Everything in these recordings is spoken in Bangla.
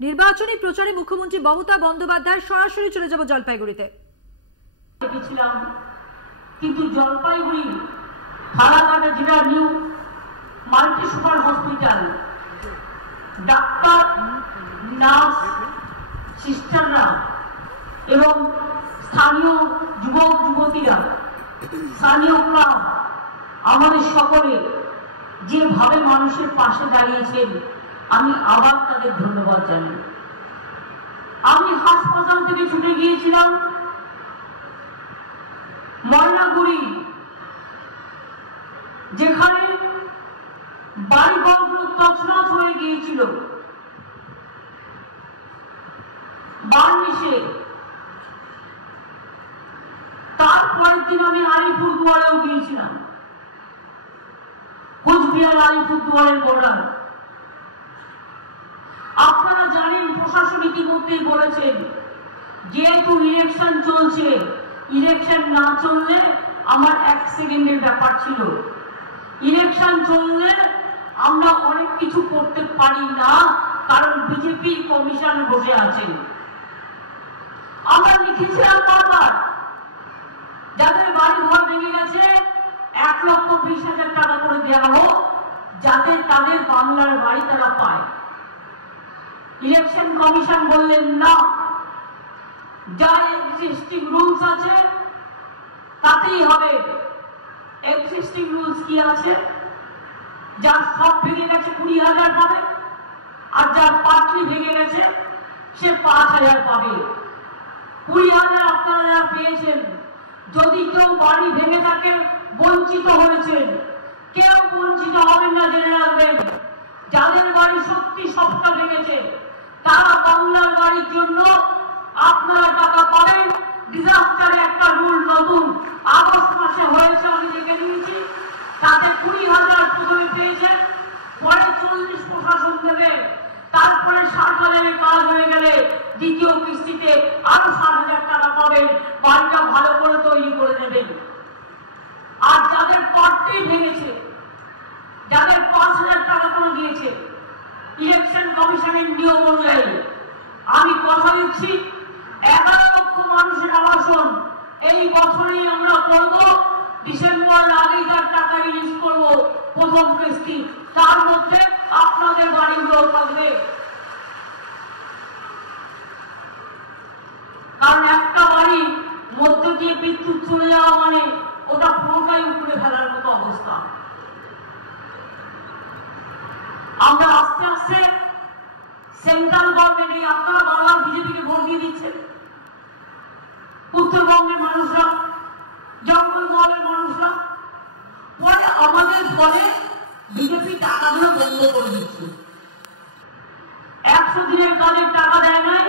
নির্বাচনী প্রচারে মুখ্যমন্ত্রী মমতা বন্দ্যোপাধ্যায় সরাসরি চলে যাব জলপাইগুড়িতে। কিন্তু জলপাইগুড়ি ফালাকাটা জেলার new multi super hospital doctor, nurse, সিস্টাররা এবং স্থানীয় যুবক যুবতীরা, স্থানীয় ক্লাব, আমাদের সকলে যেভাবে মানুষের পাশে দাঁড়িয়েছেন, আমি আবার তাদের ধন্যবাদ জানাই। আমি হাসপাতাল থেকে ছুটে গিয়েছিলাম ময়নাগুড়ি, যেখানে বাড়িঘরগুলো তছনছ হয়ে গিয়েছিল বার্নিশে। তারপরের দিন আমি আলিপুরদুয়ারেও গিয়েছিলাম, কোচবিহার আলিপুরদুয়ারের বর্ডার। আপনারা জানেন, প্রশাসন ইতিমধ্যেই বলেছেন যেহেতু ইলেকশন চলছে, ইলেকশন না চললে আমার 1 সেকেন্ডের ব্যাপার ছিল, ইলেকশন চললে আমরা অনেক কিছু করতে পারি না, কারণ বিজেপি কমিশন বসে আছেন। আমরা লিখেছিলাম বারবার, যাদের বাড়ি ঘর ভেঙে গেছে 1,20,000 টাকা করে দেওয়া হোক, যাতে তাদের বাংলার বাড়ি তারা পায়। ইলেকশন কমিশন বললেন না, যা এক্সিস্টিং রুলস আছে তাতেই হবে। এক্সিস্টিং রুলস কি আছে? যার সব ভেঙে গেছে 20,000 পাবে, আর যার পাটলি ভেঙে গেছে সে 5,000 পাবে। 20,000 আপনারা যারা পেয়েছেন, যদি কেউ বাড়ি ভেঙে থাকে বঞ্চিত হয়েছেন, কেউ বঞ্চিত হবেন না, জেনে রাখবেন। যাদের বাড়ি সত্যি সবটা ভেঙেছে তারা বাংলার বাড়ির জন্য আপনারা টাকা পাবেন। ডিজাস্টারে একটা রুল নতুন আগস্ট মাসে হয়েছে, আমি দেখে নিয়েছি, তাতে 20,000 প্রথমে পেয়েছেন, পরে 40 প্রশাসন দেবে, তারপরে 60,000 কাজ হয়ে গেলে দ্বিতীয় কিস্তিতে আরো 60,000 টাকা পাবেন, বাড়িটা ভালো করে তৈরি করে নেবেন। আর যাদের পাট্টি ভেঙেছে, যাদের 5,000 টাকা করে দিয়েছে ইলেকশন কমিশনের নিয়ম অনুযায়ী, আমি কথা দিচ্ছি 11 লক্ষ মানুষের আবাসন এই বছরেই আমরা করব। ডিসেম্বর আগেই তার টাকা রিলিজ করব, প্রথম কিস্তি, তার মধ্যে আপনাদের বাড়িগুলো থাকবে। কারণ একটা বাড়ির মধ্যে দিয়ে বিদ্যুৎ চলে যাওয়া মানে ওটা পুরোটাই উপরে ফেলার মতো অবস্থা। আমরা আস্তে আস্তে সেন্ট্রাল গভর্নমেন্টে, আপনারা বারবার বিজেপিকে ভোট দিয়ে দিচ্ছেন, উত্তরবঙ্গের মানুষরা, জঙ্গলমহলের মানুষরা, পরে আমাদের পরে বিজেপি টাকাগুলো বন্ধ করে দিচ্ছে। 100 দিনের কাজের টাকা দেয় নাই,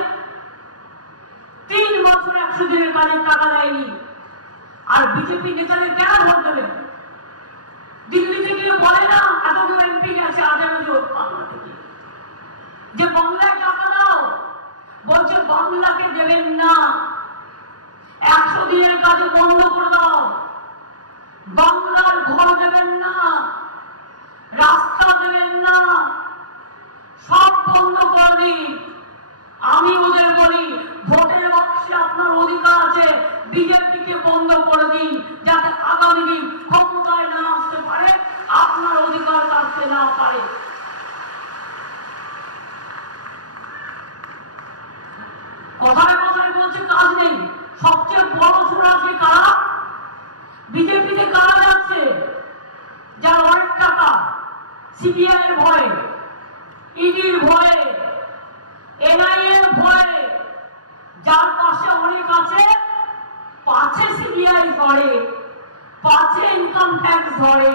3 বছর 100 দিনের কাজের টাকা দেয়নি। আর বিজেপি নেতাদের কেন ভোট দেবেন? দিল্লি থেকে বলে না, এতগুলো এমপি গেছে 18 জন বাংলা থেকে, যে বাংলায় টাকা দাও, বলছে বাংলাকে দেবেন না, 100 দিনের কাজে বন্ধ করে দাও, বাংলার ঘর দেবেন না, রাস্তা দেবেন না, সব বন্ধ করে দিন। আমি ওদের বলি, ভোটের বাক্সে আপনার অধিকার আছে, বিজেপিকে বন্ধ করে দিন, যাতে আগামী দিন ক্ষমতায় না আসতে পারে, আপনার অধিকার কাটতে না পারে। কথায় কথায় বলছে কাজ নেই। সবচেয়ে বড় ছোড়া যে কারা, বিজেপিতে কারা যাচ্ছে, যার অনেক টাকা, সিবিআই এর ভয়ে, ইডির ভয়ে, এনআইএ এর ভয়ে, যার পাশে অনেক আছে, পাছে সিবিআই ধরে, পাছে ইনকাম ট্যাক্স ধরে,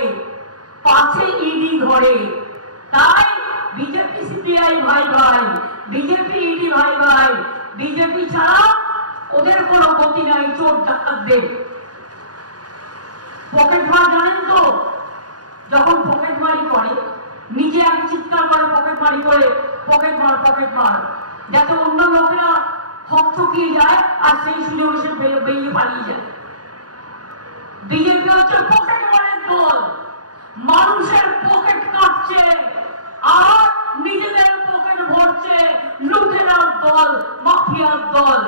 পাছে ইডি ধরে। তাই বিজেপি সিবিআই ভাই ভাই, বিজেপি ইডি ভাই ভাই, বিজেপি ছাড়া ওদের কোনো গতি নাই চোর ডাকাতদের। পকেট মার জানেন তো, যখন পকেট মারি করে নিজে আগে চিৎকার করে পকেট মারি করে, পকেট মার পকেট মার, যাতে অন্য লোকেরা হকচকিয়ে যায় আর সেই সুযোগ এসে বেরিয়ে পালিয়ে যায়। বিজেপি হচ্ছে পকেট মারের দল, মানুষের পকেট কাটছে আর নিজেদের পকেট ভরছে, লুটেরার দল, মাফিয়ার দল।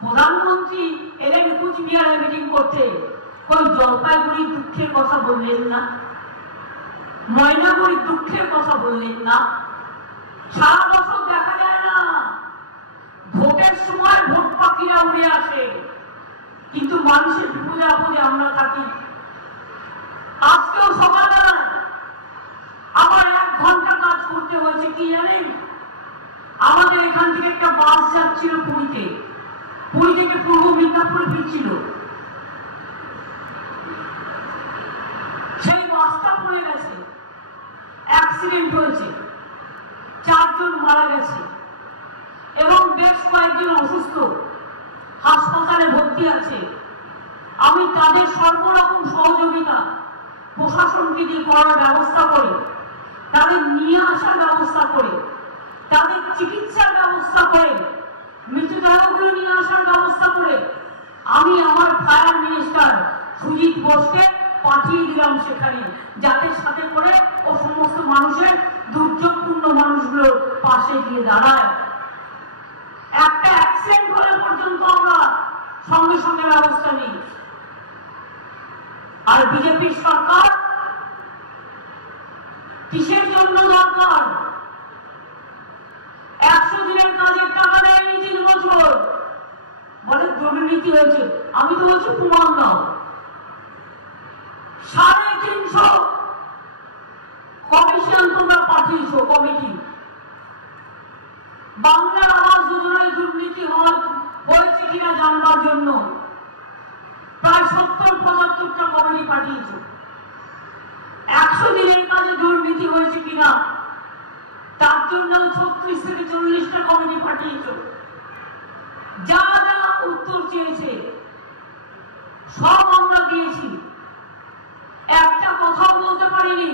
প্রধানমন্ত্রী এলেন কুচবিহারে মিটিং করতে, ওই জলপাইগুড়ির দুঃখের কথা বললেন না, ময়নাগুড়ির দুঃখের কথা বললেন না। সারা বছর দেখা যায় না, ভোটের সময় ভোট পাখিরা উড়ে আসে, কিন্তু মানুষের বিপদে আপদে আমরা থাকি। আজকেও সকালবেলায় আমার 1 ঘন্টা কাজ করতে হয়েছে। কি জানেন, আমাদের এখান থেকে একটা বাস যাচ্ছিল পুরীতে, পুরী থেকে পূর্ব মিদনাপুরে ফিরছিল। সেই বাসটা পড়ে গেছে, অ্যাক্সিডেন্ট হয়েছে, 4 জন মারা গেছে এবং বেশ কয়েকজন অসুস্থ, হাসপাতালে ভর্তি আছে। আমি তাদের সর্বরকম সহযোগিতা প্রশাসনকে দিয়ে করার ব্যবস্থা করে, তাদের নিয়ে আসার ব্যবস্থা করে, তাদের চিকিৎসার ব্যবস্থা করে, মৃতদেহগুলো নিয়ে আসার ব্যবস্থা করে আমি আমার ফায়ার মিনিস্টার সুজিত বোসকে পাঠিয়ে দিলাম সেখানে, যাতে সাথে করে ও সমস্ত মানুষের, দুর্যোগপূর্ণ মানুষগুলোর পাশে গিয়ে দাঁড়ায়। একটা অ্যাক্সিডেন্ট হলে পর্যন্ত আমরা সঙ্গে সঙ্গে ব্যবস্থা নিই। আর বিজেপির সরকার কিসের জন্য দরকার? 100 দিনের কাজের টাকা দেয়নি 3 বছর, বলে দুর্নীতি হয়েছে। আমি তো বলছি প্রমাণ দাও। 350 কমিশন তোমরা পাঠিয়েছ, কমিটি। বাংলা আবাস যোজনায় দুর্নীতি হয়েছে কিনা জানবার জন্য প্রায় 70-75টা কমিটি পাঠিয়েছ। 100 দিনের কাজে দুর্নীতি হয়েছে কিনা তার জন্য 36 থেকে 40টা কমিটি পাঠিয়েছ। যা যা উত্তর চেয়েছে সব আমরা দিয়েছি, একটা কথাও বলতে পারিনি।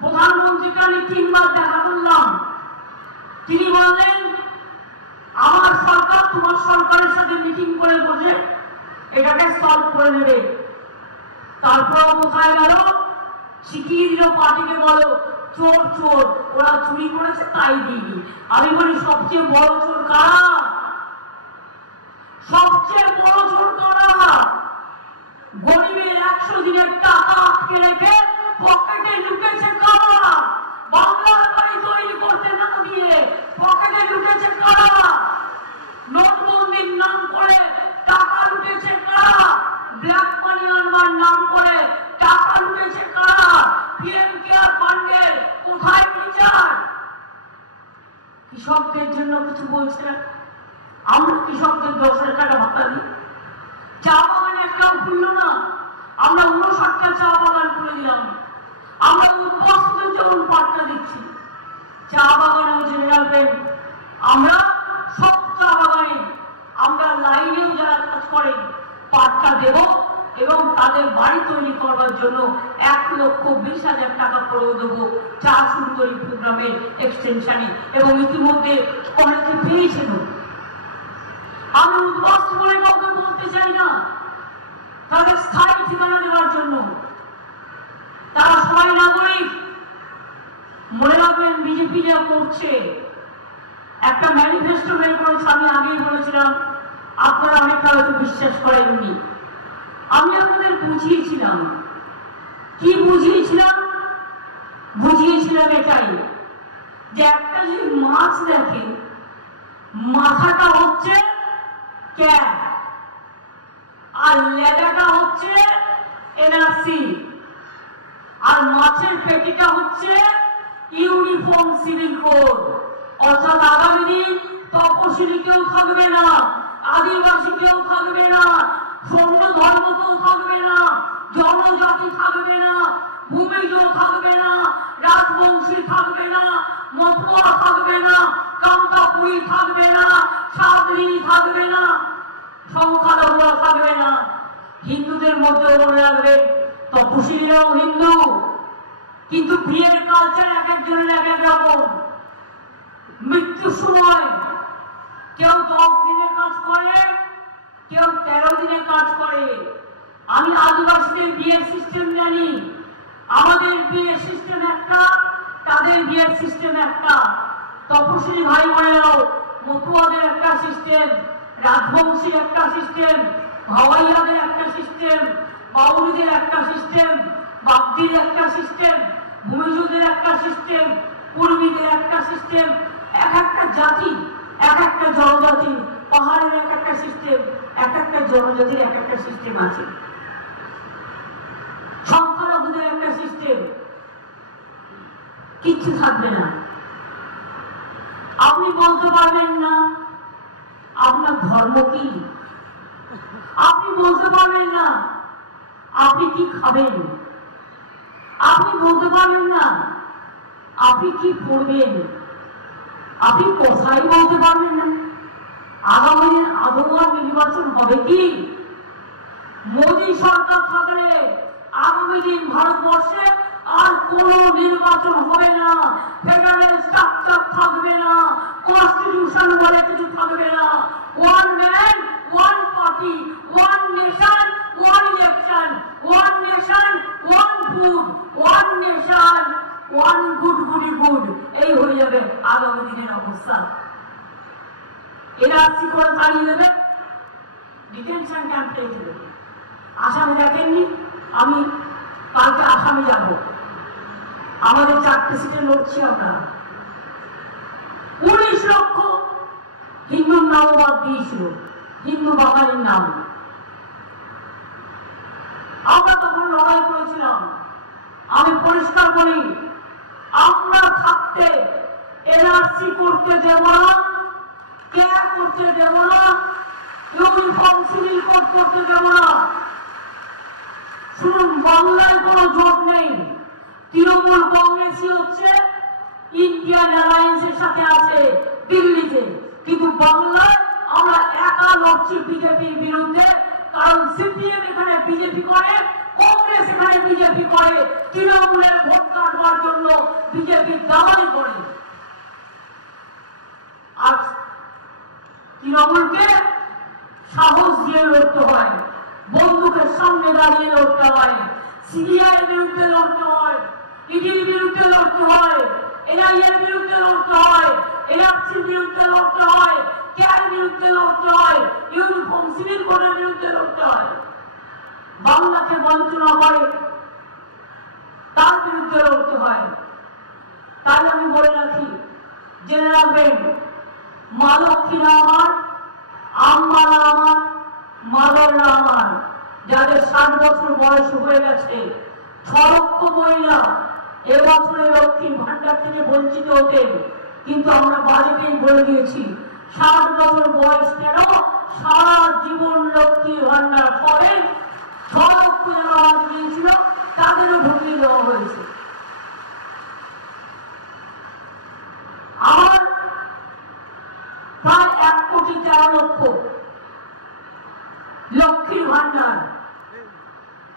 প্রধানমন্ত্রীকে আমি 3 বার দেখা করলাম, তিনি বললেন আমার সরকার তোমার সরকারের সাথে মিটিং করে বসে এটাকে সলভ করে নেবে। তারপর কোথায় গেল? শিখিয়ে দিল পার্টিকে, বলো চোর চোর, ওরা চুরি করেছে তাই দিইনি। আমি বলি সবচেয়ে বড় চোর কারা? সবচেয়ে বড় চোর কারা? গরিবের 100 দিনের টাকা আটকে রেখে পকেটে লুকেছে কারা? বাংলার বাড়ি তৈরি করতে না দিয়ে পকেটে লুকেছে কারা? নোটবন্দির নাম করে টাকা লুটেছে কারা? ব্ল্যাক মানি আনবার নাম করে টাকা লুটেছে কারা? পিএম কেয়ার ফান্ডের কোথায় বিচার? কৃষকদের জন্য কিছু বলছে না। আমরা কৃষকদের 10,000 টাকা ভাতা দিই, চা বাগান একটাও খুলল না। আমরা 59টা চা বাগান খুলে দিলাম। আমরা উদ্বাস্তুদের যেমন পাট্টা দিচ্ছি, চা বাগানেও জেনে রাখবেন আমরা সব চা বাগানে, আমরা লাইনেও যারা কাজ করেন পাট্টা দেব এবং তাদের বাড়ি তৈরি করবার জন্য 1,20,000 টাকা করেও দেবো চা সুন্দরী প্রোগ্রামের এক্সটেনশনে, এবং ইতিমধ্যে অনেকে পেয়েছেন। আমি উদ্বাস্তু বলে কাউকে বলতে চাই না, তাদের স্থায়ী ঠিকানা দেওয়ার জন্য। তারা সবাই নাগরিক। মনে রাখবেন বিজেপি যা করছে, একটা ম্যানিফেস্টো বের করেছে, আমি আগেই বলেছিলাম, আপনারা অনেকটা হয়তো বিশ্বাস করেননি। আমি আপনাদের বুঝিয়েছিলাম, কি বুঝিয়েছিলাম? বুঝিয়েছিলাম এটাই যে একটা যদি মাছ দেখে, মাথাটা হচ্ছে ক্যাব আর লেজাটা হচ্ছে এনআরসি, আর মাছের পেটিটা হচ্ছে ইউনিফর্ম সিভিল কোড। অর্থাৎ আগামী দিন তপশিলি কেউ থাকবে না, আদিবাসী কেউ থাকবে না, সৈন্য ধর্ম কেউ থাকবে না, জনজাতি থাকবে না, ভূমিজ থাকবে না, রাজবংশী থাকবে না, মতুয়া থাকবে না, কামতাপুরী থাকবে না, সাদরিনী থাকবে না, সংখ্যালঘুরা থাকবে না। হিন্দুদের মধ্যে মনে রাখবে তপশিলীরাও হিন্দু, কিন্তু বিয়ের কালচার এক একজনের এক এক রকম। মৃত্যুর সময় কেউ 10 দিনে কাজ করে, কেউ 13 দিনে কাজ করে। আমি আদিবাসীদের বিয়ের সিস্টেম জানি, আমাদের বিয়ের সিস্টেম একটা, তাদের বিয়ের সিস্টেম একটা। তপশিলি ভাই বোনেরাও মতুয়াদের একটা সিস্টেম, রাজবংশীর একটা সিস্টেম, ভাওয়াইয়াদের একটা সিস্টেম, বাউরিদের একটা সিস্টেম, বাগদির একটা সিস্টেম, ভূমিজুদের একটা সিস্টেম, কুর্মীদের একটা সিস্টেম। এক একটা জাতি, এক একটা জনজাতি, পাহাড়ের এক একটা সিস্টেম, এক একটা জনজাতির এক একটা সিস্টেম আছে। সংখ্যালঘুদের একটা সিস্টেম, কিচ্ছু থাকবে না। আপনি বলতে পারবেন না আপনার ধর্ম কি, আপনি বলতে পারবেন না আপনি কি খাবেন, আপনি বলতে পারবেন না আপনি কি পড়বেন, আপনি কোথায় বলতে পারবেন না। আগামী দিন আদৌ আর নির্বাচন হবে কি? মোদী সরকার থাকলে আগামী দিন ভারতবর্ষে আর কোন নির্বাচন হবে না, ফেডারেল স্ট্রাকচার থাকবে না, কনস্টিটিউশন বলে কিছু থাকবে না। One man one party, one nation one election, one nation one food, one nation one good goodie good. এই হয়ে যাবে আগামী দিনের অবস্থা। এনআরসি করে চালিয়ে দেবে, ডিটেনশন ক্যাম্প রেখে দেবে। আসামে দেখেননি, আমি কালকে আসামে যাব, আমাদের 4টে সিটে লড়ছি আমরা। 19 লক্ষ হিন্দুর নাম বাদ দিয়েছিল, হিন্দু বাঙালির নাম। আমরা তখন লড়াই করেছিলাম। আমি পরিষ্কার বলি, আমরা থাকতে এনআরসি করতে দেব না, ক্যা করতে দেব না, ইউনিফর্ম সিভিল কোড করতে দেব না। শুনুন, বাংলায় কোনো জোট নেই। তৃণমূল কংগ্রেসই হচ্ছে ইন্ডিয়ান অ্যালায়েন্সের সাথে আছে দিল্লিতে, কিন্তু বাংলায় আমরা একা লড়ছি বিজেপির বিরুদ্ধে। কারণ সিপিএম এখানে বিজেপি করে, কংগ্রেস এখানে বিজেপি করে, তৃণমূলের ভোট কাটবার জন্য বিজেপি দালালি করে। আর তৃণমূলকে সাহস দিয়ে লড়তে হয়, বন্দুকের সামনে দাঁড়িয়ে লড়তে হয়, সিবিআই বিরুদ্ধে লড়তে হয়, ইডির বিরুদ্ধে লড়তে হয়, এনআইএর বিরুদ্ধে লড়তে হয়, এনআরসির বিরুদ্ধে লড়তে হয়, ক্যার বিরুদ্ধে লড়তে হয়, ইউনিফর্ম সিভিল কোডের বিরুদ্ধে লড়তে হয়। বাংলাকে বঞ্চনা করে তার বিরুদ্ধে লড়তে হয়। তাই আমি বলে রাখি, জেনে রাখবেন, মা লক্ষ্মীরা আমার, আম্মারা আমার, মাদাররা আমার। যাদের 60 বছর বয়স হয়ে গেছে, 6 লক্ষ মহিলা এবছরে লক্ষ্মীর ভান্ডার থেকে বঞ্চিত হতেন, কিন্তু আমরা বাজেটেই বলে দিয়েছি 60 বছর বয়স কেন, সারা জীবন লক্ষ্মীর ভান্ডার করে 6 লক্ষ যারা বাদ দিয়েছিল তাদেরও ঢুকিয়ে দেওয়া হয়েছে। আমার প্রায় 1,04,00,000 লক্ষ্মীর ভান্ডার,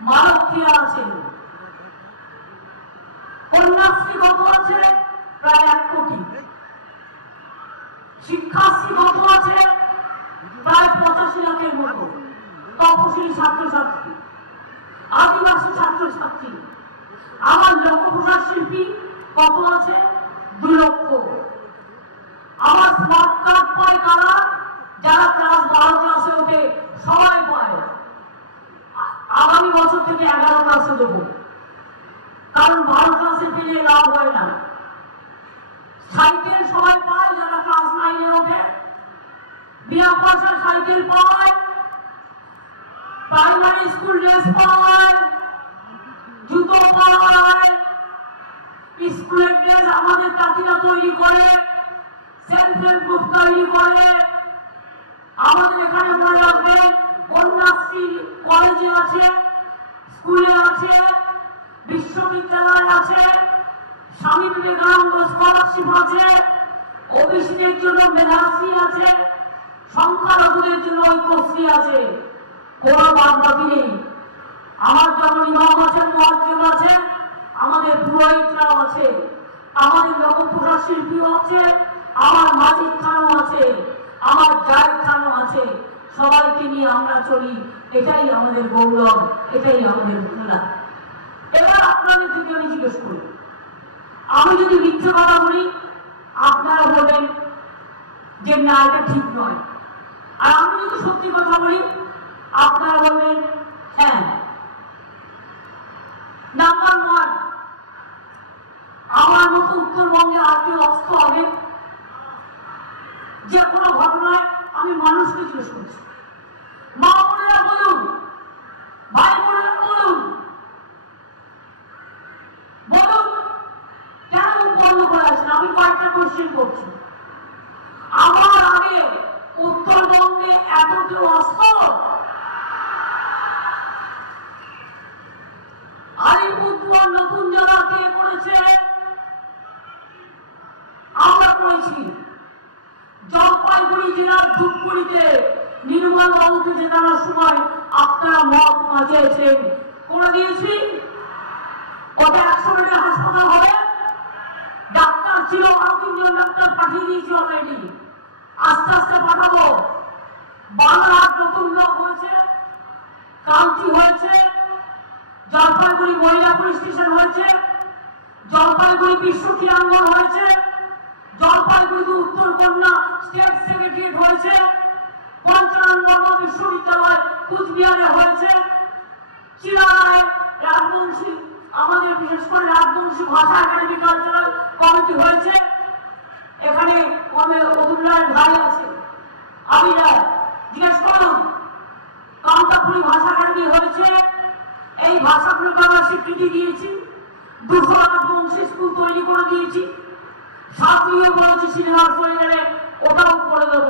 মা লক্ষ্মীরা আছেন। কন্যাশ্রী কত আছে? প্রায় 1 কোটি। শিক্ষাশ্রী কত আছে? প্রায় 85 লাখের মতো। তপশিলি ছাত্রছাত্রী, আদিবাসী ছাত্রছাত্রী। আমার লোকপ্রসাদ শিল্পী কত আছে? 2 লক্ষ। আমার স্মার্ট কার্ড পায় কারা? যারা ক্লাস 12 ক্লাসে ওঠে সবাই পায়। আগামী বছর থেকে 11 ক্লাসে দেবো, কারণ 12 ক্লাসে পেলে লাভ হয় না। সাইকেল সবাই পায় যারা ক্লাস 9-এ ওঠে, বিনা পয়সার সাইকেল পায়, প্রাইমারি স্কুল ড্রেস পায়, জুতো পায়, স্কুলের ড্রেস আমাদের কাকিরা তৈরি করে, সেলফ হেল্প গ্রুপ তৈরি করে। আমাদের এখানে মনে রাখবেন, কন্যাশ্রী কলেজে আছে, স্কুলে আছে, বিশ্ববিদ্যালয় আছে, স্বামী বিবেকানন্দ স্কলারশিপ আছে, ওবিসিদের জন্য মেধাশ্রী আছে, সংখ্যালঘুদের জন্য ঐক্যশ্রী আছে। কোনো বাদ বাকি নেই। আমার যেমন ইমাম আছেন, মুয়াজ্জিন আছেন, আমাদের পুরোহিতরাও আছে, আমাদের লোকপ্রসাদ শিল্পীও আছে, আমার মাজিদ খানও আছে, আমার জায়েদ খানও আছে। সবাইকে নিয়ে আমরা চলি, এটাই আমাদের গৌরব, এটাই আমাদের খেলা। এবার আপনাদের যদি আমি জিজ্ঞেস করি, আমি যদি মিথ্যে কথা বলি আপনারা বলবেন যে না এটা ঠিক নয়, আর আমি যদি সত্যি কথা বলি আপনারা বলবেন হ্যাঁ। নাম্বার 1, আমার মতো উত্তরবঙ্গে আর কেউ অস্ত হবে? যে কোনো ঘটনায় আমি মানুষকে জিজ্ঞেস করছি, মা বোনেরা বলুন, ভাই বোনেরা বলুন, বলুন কেন বন্ধ করে আছেন? আমি কয়েকটা কোশ্চেন করছি। আমার আগে উত্তরবঙ্গে এত কেউ অস্ত? আলিপুরদুয়ার নতুন জায়গা কে করেছে? আমরা করেছি। জলপাইগুড়ি জেলার ধূপগুড়িতে নির্মল বাবুকে জেতানোর সময় আপনারা মত মাঝেছেন, করে দিয়েছি। ওটা 100 বেডের হাসপাতাল হবে, ডাক্তার ছিল, আরো 3 জন ডাক্তার পাঠিয়ে দিয়েছি অলরেডি, আস্তে আস্তে পাঠাবো। বাংলার নতুন ব্লক হয়েছে, কান্তি হয়েছে, জলপাইগুড়ি মহিলা পুলিশ স্টেশন হয়েছে, জলপাইগুড়ি বিশ্ব ক্রীড়াঙ্গন হয়েছে, জলপাইগুড়িতে উত্তর কন্যা স্টেট সেক্রেটারিয়েট হয়েছে, পঞ্চানন বর্মা বিশ্ববিদ্যালয় কুচবিহারে হয়েছে, চিরাঙায় রাজবংশী, আমাদের বিশেষ করে রাজবংশী ভাষা একাডেমি কালচারাল কমিটি হয়েছে। এখানে অতুল্লার ভাই আছে, আমি জিজ্ঞেস করুন। কান্তাপুরি ভাষা একাডেমি হয়েছে, এই ভাষাগুলোকে আমরা স্বীকৃতি দিয়েছি। 200 রাজবংশী স্কুল তৈরি করে দিয়েছি। সাতগুলো বলেছি সিনেমা চলে গেলে ওটাও করে দেব।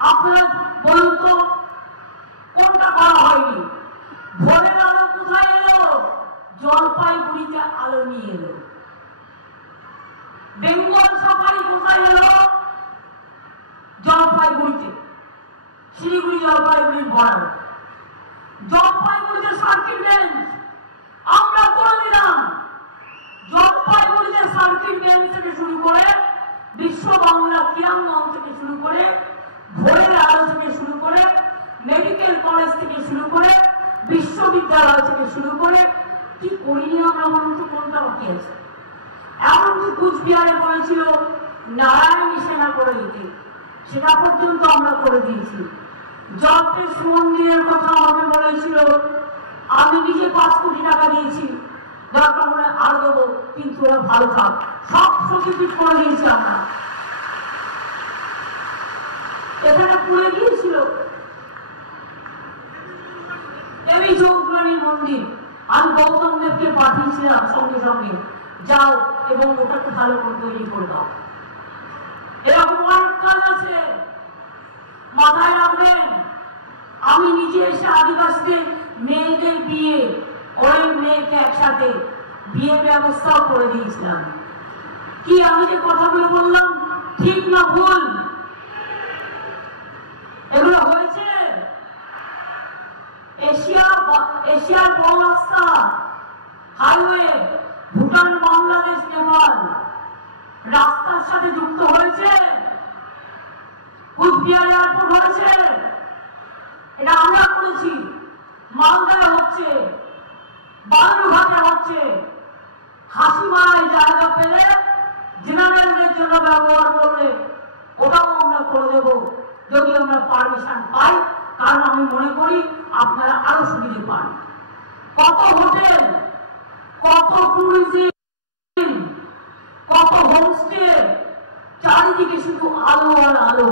আপনারা বলুন তো কোনটা করা হয়নি? ভোরের আলো কোথায় এলো? জলপাইগুড়িতে আলো নিয়ে এলো। বেঙ্গল সাফারি কোথায় এলো? জলপাইগুড়িতে, শিলিগুড়ি জলপাইগুড়ির বর্ডার। জলপাইগুড়িতে সার্কিট বেঞ্চ আমরা করে দিলাম। জলপাইগুড়িতে সার্কিট বেঞ্চ থেকে শুরু করে বিশ্ব বাংলা ক্রীড়াঙ্গন থেকে শুরু করে ভোরের আলো থেকে শুরু করে মেডিকেল কলেজ থেকে শুরু করে বিশ্ববিদ্যালয় থেকে শুরু করে কি করিনি আমরা? বলুন তো কোনটা বাকি আছে? এমনকি কুচবিহারে বলেছিল নারায়ণী সেনা করে দিতে, সেটা পর্যন্ত আমরা করে দিয়েছি। জগতের মন্দিরের কথা আমাকে বলেছিল, আমি নিজে 5 কোটি টাকা দিয়েছি, দরকার হলে আর দেবো, কিন্তু ওরা ভালো থাক, সব সচিব করে দিয়েছি আমরা। এখানে পুড়ে গিয়েছিল দেবী চৌধুরানীর মন্দির, আমি গৌতম দেবকে পাঠিয়েছিলাম সঙ্গে সঙ্গে, যাও এবং ওটাকে ভালো করে তৈরি করে দাও। এরকম অনেক কাজ আছে, মাথায় রাখবেন। আমি নিজে এসে আদিবাসীদের মেয়েদের বিয়ে, ওই মেয়েকে একসাথে বিয়ে ব্যবস্থাও করে দিয়েছিলাম। কি আমি যে কথাগুলো বললাম ঠিক না ভুল? এগুলো হয়েছে। এশিয়ার বড় রাস্তা হাইওয়ে ভুটান, বাংলাদেশ, নেপাল রাস্তার সাথে যুক্ত হয়েছে। কুচবিহার এয়ারপোর্ট হয়েছে, এটা আমরা করেছি। মালদায় হচ্ছে, বালুরঘাটে হচ্ছে। হাসিমারায় জায়গা পেলে জেনারেলদের জন্য ব্যবহার করলে ওটাও আমরা করে দেবো, যদি আমরা পারমিশন পাই। কারণ আমি মনে করি আপনারা আরো সুবিধে পান। কত হোটেল, কত ট্যুরিজম, কত হোমস্টে, চারিদিকে শুধু আলো আর আলো।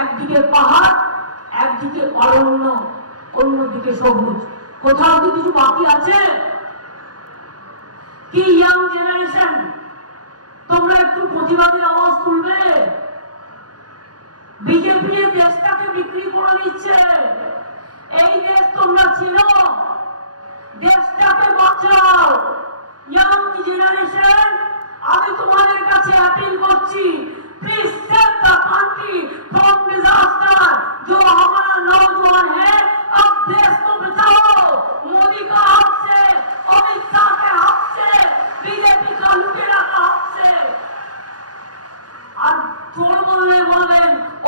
একদিকে পাহাড়, একদিকে অরণ্য, অন্যদিকে সবুজ। কোথাও কি কিছু বাকি আছে? কি ইয়াং জেনারেশন তোমরা একটু প্রতিবাদের আওয়াজ তুলবে? বিজেপি দেশটাকে বিক্রি করে দিচ্ছে। এই দেশ তোমরা ছিল, দেশটাকে বাঁচাও। ইয়াং জেনারেশন, আমি তোমাদের কাছে अपील করছি, please save the country from disaster. जो हमारा नौजवान है, अब देश को बचाओ। मोदी का हाथ से, अमित शाह के हाथ से, बीजेपी का लुटेरा का हाथ से। और चोर बोलने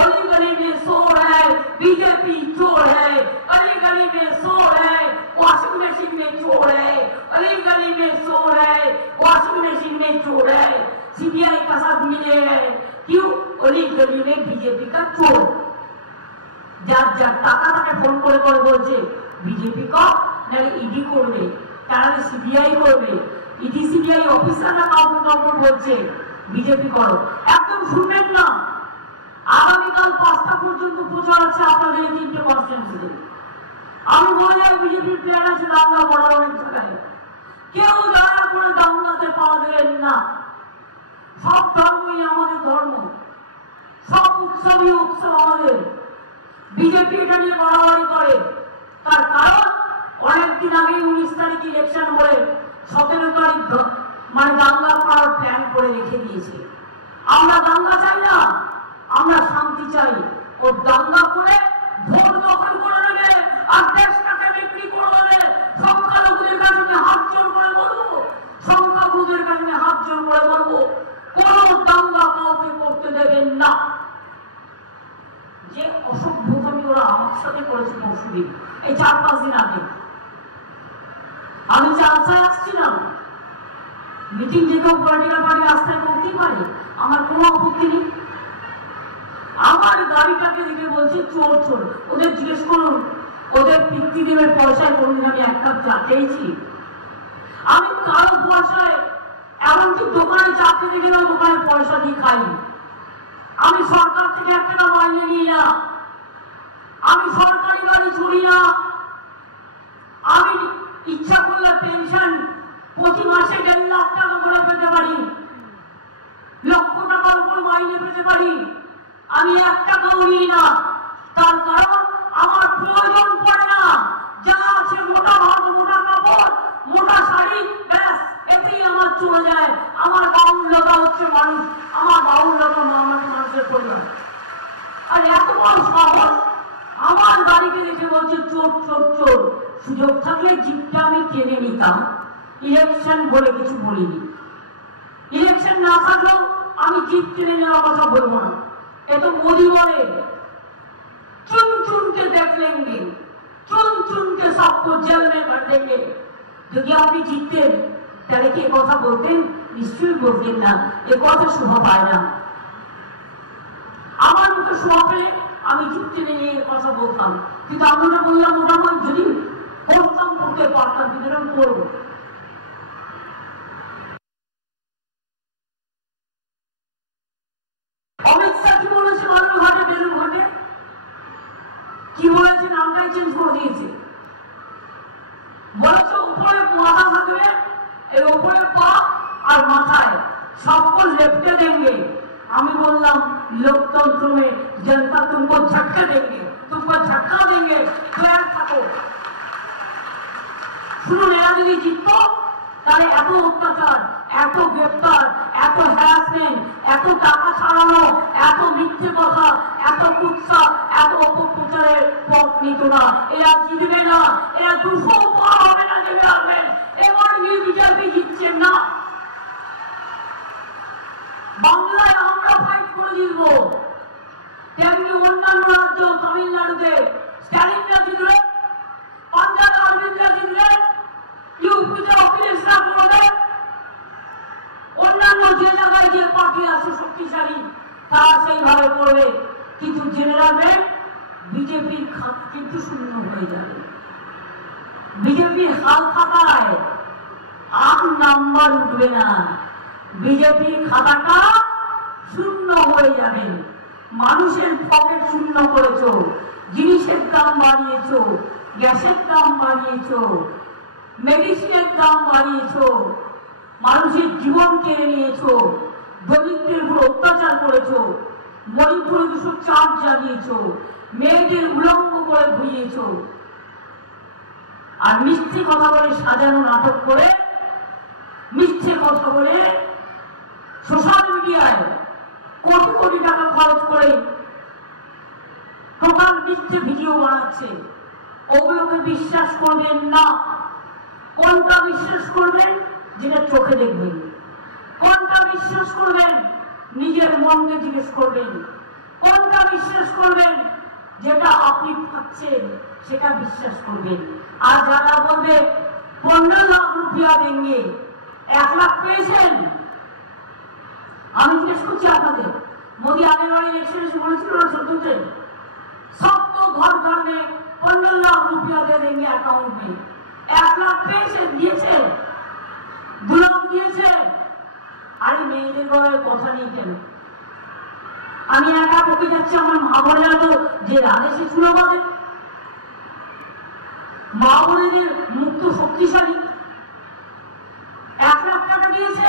अली गली में शोर है, बीजेपी चोर है। अली गली में शोर है, वॉशिंग मशीन में चोर है। अली गली में शोर है, वॉशिंग मशीन में चोर है। सीबीआई का साथ मिले हैं। क्यों? अली गली में बीजेपी का चोर যার যার টাকা তাকে ফোন করে করে বলছে বিজেপি কর, নাহলে ইডি করবে, তাহলে সিবিআই করবে। ইডি সিবিআই অফিসাররা কাউকে কাউকে বলছে বিজেপি করো। একদম শুনবেন না। আগামীকাল 5টা পর্যন্ত প্রচার আছে আপনাদের এই 3টে কনস্টিটিউয়েন্সিতে। আমি বলে যাই বিজেপির প্ল্যান আছে দাঙ্গা করার অনেক জায়গায়। কেউ দয়া করে দাঙ্গাতে পা দেবেন না। সব ধর্মই আমাদের ধর্ম, সব উৎসবই উৎসব আমাদের। বিজেপি এটা নিয়ে বাড়াবাড়ি করে, তার কারণ অনেকদিন আগে 19 তারিখ ইলেকশন বলে 17 তারিখ মানে দাঙ্গা করার প্ল্যান করে রেখে দিয়েছে। আমরা দাঙ্গা চাই না, আমরা শান্তি চাই। ও দাঙ্গা করে ভোট দখল করে নেবে আর দেশটাকে বিক্রি করে দেবে। সংখ্যালঘুদের কাছে হাত জোর করে বলবো, সংখ্যাগুরুদের কাছে হাত জোর করে বলবো, কোন দাঙ্গা কাউকে করতে দেবেন না। যে অসভ্যতামি ওরা আমার সাথে করেছে পরশুদিন, এই 4-5 দিন আগে আমি চালসায় আসছিলাম। মিটিং যে কেউ পলিটিক্যাল পার্টি রাস্তায় করতেই পারে, আমার কোনো আপত্তি নেই। আমার গাড়িটাকে দেখে বলছে চোর চোর। ওদের জিজ্ঞেস করুন, ওদের পিতৃদেবের পয়সায় কোনদিন আমি 1 কাপ চা খেয়েছি? আমি কারো পয়সায়, এমনকি দোকানে চা খেতে গেলে দোকানের পয়সা দিয়ে খাই। আমি সরকার থেকে 1 টাকা মাইনে নিই না, আমি সরকারি গাড়ি চড়ি না। আমি ইচ্ছা করলে পেনশন প্রতি মাসে 1.5 লাখ টাকা করে পেতে পারি, লক্ষ টাকার উপর মাইনে পেতে পারি। আমি 1 টাকাও নিই না, তার কারণ আমার প্রয়োজন পড়ে না। যা আছে মোটা ভাত, মোটা কাপড়, মোটা শাড়ি, ব্যাস এতেই আমার চলে যায়। আমার বাউল্যতা হচ্ছে মানুষ, আমার বাউল্যতা মানুষের পরিবার। আর এত বড় সাহস আমার গাড়িকে দেখে বলছে চোর চোর চোর। সুযোগ থাকলে জিপটা আমি টেনে নিতাম, ইলেকশন বলে কিছু বলিনি। ইলেকশন না থাকলেও আমি জিপ টেনে নেওয়ার কথা বলবো না। এ তো মোদি বলে चुन चुन के देख लेंगे, चुन चुन के सबको जेल में भर देंगे। যদি আপনি জিততেন তাহলে কি কথা বলতেন? নিশ্চয়ই বলতেন না। এ কথা শোভা পায় না। আমার মুখে শোভা পেলে আমি যুক্তি নিয়ে কথা বলতাম, কিন্তু আমি ওটা বললাম মোটামুটি যদি করতাম করতে পারতাম, কিন্তু এরকম করবো। অমিত শাহ কি বলেছে বালুরঘাটে, বেলুরঘাটে কি বলেছে? নামটাই চেঞ্জ করে দিয়েছে। বলেছে উপরে মাথা থাকবে, এই উপরে পা আর মাথায় सबको लेफ्टे देंगे। আমি বললাম लोकतंत्र में जनता तुमको झटका देंगे, तुमको झटका देंगे, तैयार থাকো। শুনুন, এরা যদি জিততো তাহলে এত অত্যাচার, এত গ্রেপ্তার, এত হ্যারাসমেন্ট, এত টাকা ছাড়ানো, এত মিথ্যে কথা, এত কুৎসা, এত অপপ্রচারের পথ নিত না। এরা জিতবে না, এরা 200 পার হবে না জিতে আসবেন। এবার বিজেপি জিতছেন না। বাংলায় আমরা ফাইট করে জিতবো, তেমনি অন্যান্য রাজ্য, তামিলনাড়ুতে স্ট্যালিনরা জিতলে, পাঞ্জাবে অরবিন্দরা জিতলে, ইউপিতে অখিলেশরা করবে, অন্যান্য যে জায়গায় যে পার্টি আছে শক্তিশালী তারা সেইভাবে করবে। কিন্তু জেনে রাখবেন বিজেপির খাত কিন্তু শূন্য হয়ে যাবে। বিজেপির হাল খাতায় আর নাম্বার উঠবে না, বিজেপির খাতাটা শূন্য হয়ে যাবে। মানুষের পকেট শূন্য করেছো, জিনিসের দাম বাড়িয়েছো, গ্যাসের দাম বাড়িয়েছো, মেডিসিনের দাম বাড়িয়েছো, মানুষের জীবন কেড়ে নিয়েছো, দরিদ্রের উপর অত্যাচার করেছো, মণিপুরে 204 জ্বালিয়েছো, মেয়েদের উলঙ্গ করে ঘুরিয়েছো, আর মিথ্যে কথা বলে সাজানো নাটক করে, মিথ্যে কথা বলে সোশ্যাল মিডিয়ায় কোটি কোটি টাকা খরচ করে টোটাল মিথ্যে ভিডিও বানাচ্ছে। ওগুলোকে বিশ্বাস করবেন না। কোনটা বিশ্বাস করবেন? যেটা চোখে দেখবেন। কোনটা বিশ্বাস করবেন? নিজের মনকে জিজ্ঞেস করবেন। কোনটা বিশ্বাস করবেন? যেটা আপনি পাচ্ছেন সেটা বিশ্বাস করবেন। আর যারা বলবে 15 লাখ রুপিয়া দেंगे, 1 লাখ পেয়েছেন, আমি জিজ্ঞেস করছি আপনাদের, मोदी आने वाले इलेक्शन से बोलेছিল না 14 सबको घर घर में 15 लाख रुपया दे देंगे अकाउंट में। 1 लाख পেয়েছে দিয়েছে, 2 লাখ দিয়েছে। আরে মেয়েদের ঘরে কথা নেই কেন? আমি একা বকে যাচ্ছি, আমার মা বোনেরা তো যে রাধেশে ছিল আমাদের মা বোনেদের মুখ তো শক্তিশালী। 1 লাখ টাকা দিয়েছে,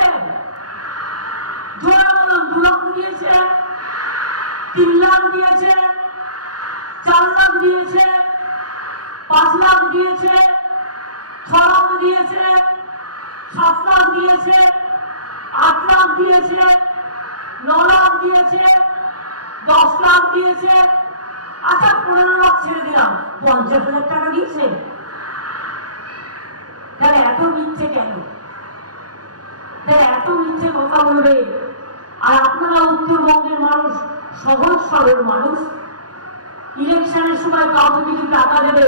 জোড়া বলুন 2 লাখ দিয়েছে, 3 লাখ দিয়েছে, 4 লাখ দিয়েছে, 5 লাখ দিয়েছে, 6 লাখ দিয়েছে, 7 লাখ দিয়েছে, 8 লাখ দিয়েছে, 9 লাখ দিয়েছে, 10 লাখ দিয়েছে। আচ্ছা 15 লাখ ছেড়ে দিলাম, 50,000 টাকা দিয়েছে। তাহলে এত মিথ্যে কেন? তাহলে এত মিথ্যে কথা বলবে? আর আপনারা উত্তরবঙ্গের মানুষ সহজ সরল মানুষ, ইলেকশনের সময় কাউকে কিছু টাকা দেবে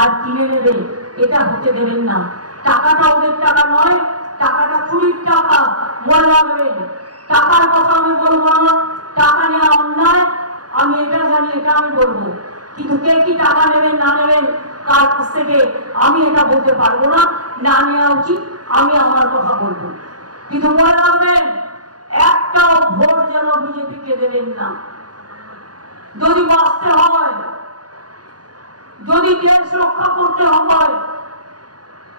আর কিনে নেবে, এটা হতে দেবেন না। টাকাটা ওদের টাকা নয়, টাকাটা চুরির টাকা, মনে রাখবেন। টাকার কথা আমি বলবো না, টাকা নেওয়া অন্যায়, আমি এটা জানি, এটা আমি বলবো। কিন্তু কে কি টাকা নেবেন না নেবেন কার কাছ থেকে আমি এটা বলতে পারবো না। না নেওয়া উচিত, আমি আমার কথা বলবো। কিন্তু মনে রাখবেন, একটাও ভোট যেন বিজেপিকে দেবেন না। যদি বাঁচতে হয়, যদি দেশ রক্ষা করতে হয়,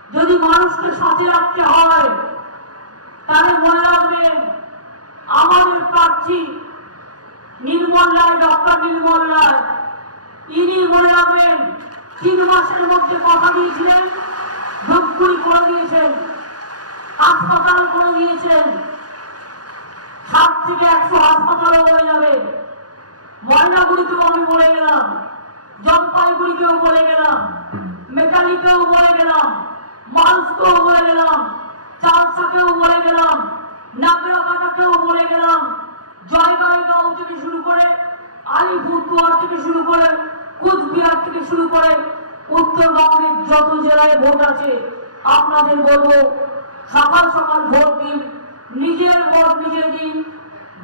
যদি মানুষকে সাথে রাখতে হয়, তাহলে মনে রাখবেন আমাদের প্রার্থী নির্মল রায়, ডক্টর নির্মল রায়, ইনি মনে রাখবেন 3 মাসের মধ্যে কথা দিয়েছিলেন, ধূপগুড়ি করে দিয়েছেন, হাসপাতাল করে দিয়েছেন, 7 থেকে 100 হাসপাতালও হয়ে যাবে। ময়নাগুড়িতেও আমি বলে গেলাম, জলপাইগুড়িকেও বলে গেলাম, মেকানিকেও বলে গেলাম, মালসকেও বলে গেলাম, চালসাকেও বলে গেলাম, নাগরাকাটাকেও বলে গেলাম, জয়গাঁও থেকে শুরু করে আলিপুরদুয়ার থেকে শুরু করে কুচবিহার থেকে শুরু করে উত্তরবঙ্গের যত জেলায় ভোট আছে আপনাদের বলবো, সকাল সকাল ভোট দিন, নিজের ভোট নিজে দিন,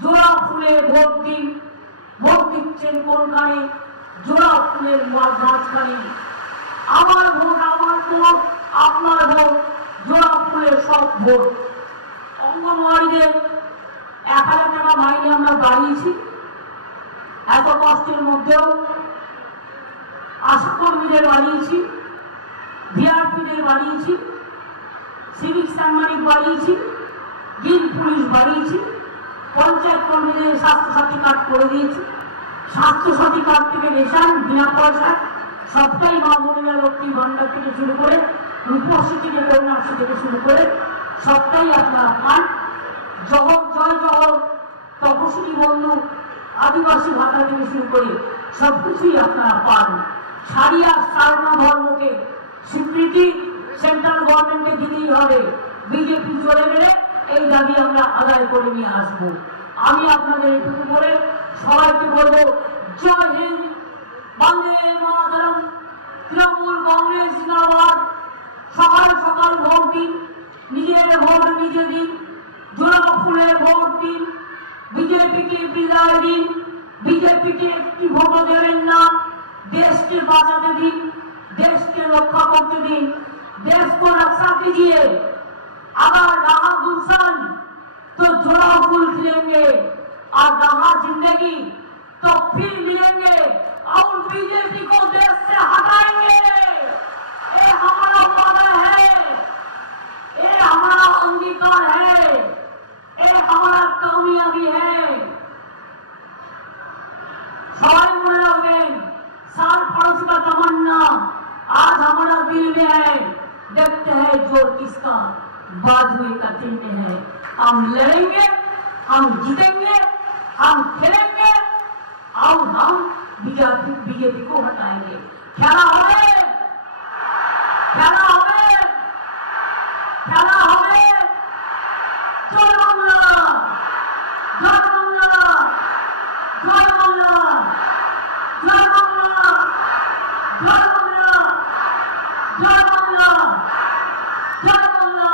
জোড়া ফুলে ভোট দিন। ভোট দিচ্ছেন কোনখানে? জোড়া ফুলের মাঝখানে। আমার ভোট আমার ভোট, আপনার ভোট, জোড়া ফুলের সব ভোট। অঙ্গনওয়াড়িদের 1000 টাকা মাইনে আমরা বাড়িয়েছি, এত কষ্টের মধ্যেও। আশাকর্মীদের বাড়িয়েছি, ভিআরপিদের বাড়িয়েছি, সিভিক সাংবাদিক বাড়িয়েছি, গ্রিন পুলিশ বাড়িয়েছি, পঞ্চায়েত কর্মীদের স্বাস্থ্যসাথী কার্ড করে দিয়েছি। স্বাস্থ্যসাথী কার্ড থেকে রেশন বিনা পয়সায় সবটাই মা বোনেরা লক্ষ্মী ভান্ডার থেকে শুরু করে রূপশ্রী থেকে কন্যাশ্রী থেকে শুরু করে সবটাই আপনারা পান। জয় জহর, তপশিলি বন্ধু, আদিবাসী ভাতা থেকে শুরু করে সবকিছুই আপনারা পান। সারিয়া সারনা ধর্মকে স্বীকৃতি সেন্ট্রাল গভর্নমেন্টকে দিতেই হবে। বিজেপি চলে গেলে এই দাবি আমরা আদায় করে নিয়ে আসবো। আমি আপনাদের এটুকু বলে সবাইকে বলবো, জয় হিন্দ, বন্দে মাতরম, তৃণমূল কংগ্রেস জিন্দাবাদ। সকাল সকাল ভোট দিন, নিজের ভোট নিজে দিন, জোড়া ফুলে ভোট দিন, বিজেপিকে বিদায় দিন। বিজেপিকে একটি ভোট দেবেন না, देश के बाँचाते दिन, देश के रक्षा करते दिन, देश को रक्षा कीजिए। अगर रहा गुलशन तो जोड़ा फूल खिलेंगे, और रहा जिंदगी तो फिर मिलेंगे और बीजेपी को देश से हटाएंगे। ये हमारा वादा है, ये हमारा अंगीकार है, ये हमारा कामयाबी है। सवाल मने रखबें, साल पड़ोस का तमन्ना आज हमारा दिल में है। देखते हैं जोर किसका बाजुए का दिल में है। हम लड़ेंगे, हम जीतेंगे, हम खेलेंगे और हम बीजेपी को हटाएंगे। खेला होवे, खेला होवे, खेला होवे। जय बांग्ला, जय बांग्ला, जय बांग्ला, जय बांग्ला, जय बांग्ला, जय बांग्ला, जय बांग्ला।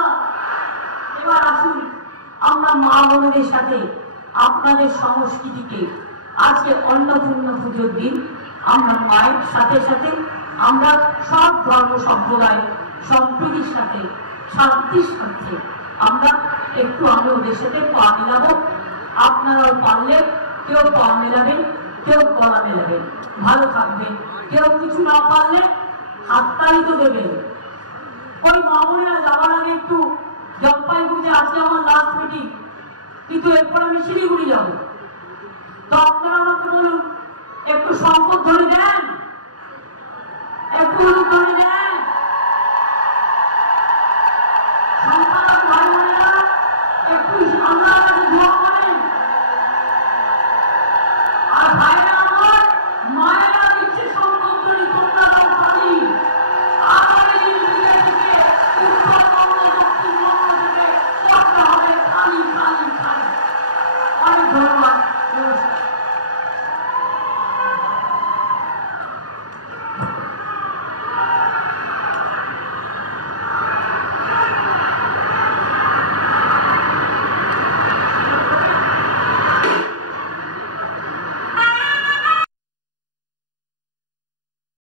এবার আসুন আমরা মা বোনের আপনাদের সাথে আপনাদের সংস্কৃতিকে আজকে অন্নপূর্ণা পুজোর দিন আমরা মায়ের সাথে সাথে আমরা সব ধর্ম সম্প্রদায় সম্প্রীতির সাথে শান্তির সাথে আমরা একটু আমি ওদের সাথে পা মেলাবো। আপনারাও পারলে কেউ পা মেলাবেন, কেউ গলা মেলাবেন, ভালো থাকবেন। কেউ কিছু না পারলে হাততালি তো দেবেন। ওই মামুনিরা যাওয়ার আগে একটু জলপাইগুড়িতে আজকে আমার লাস্ট মিটিং, কিন্তু এরপর আমি শিলিগুড়ি যাবো। তো আপনারা আমাকে বলুন একটু সংকট ধরে দেন।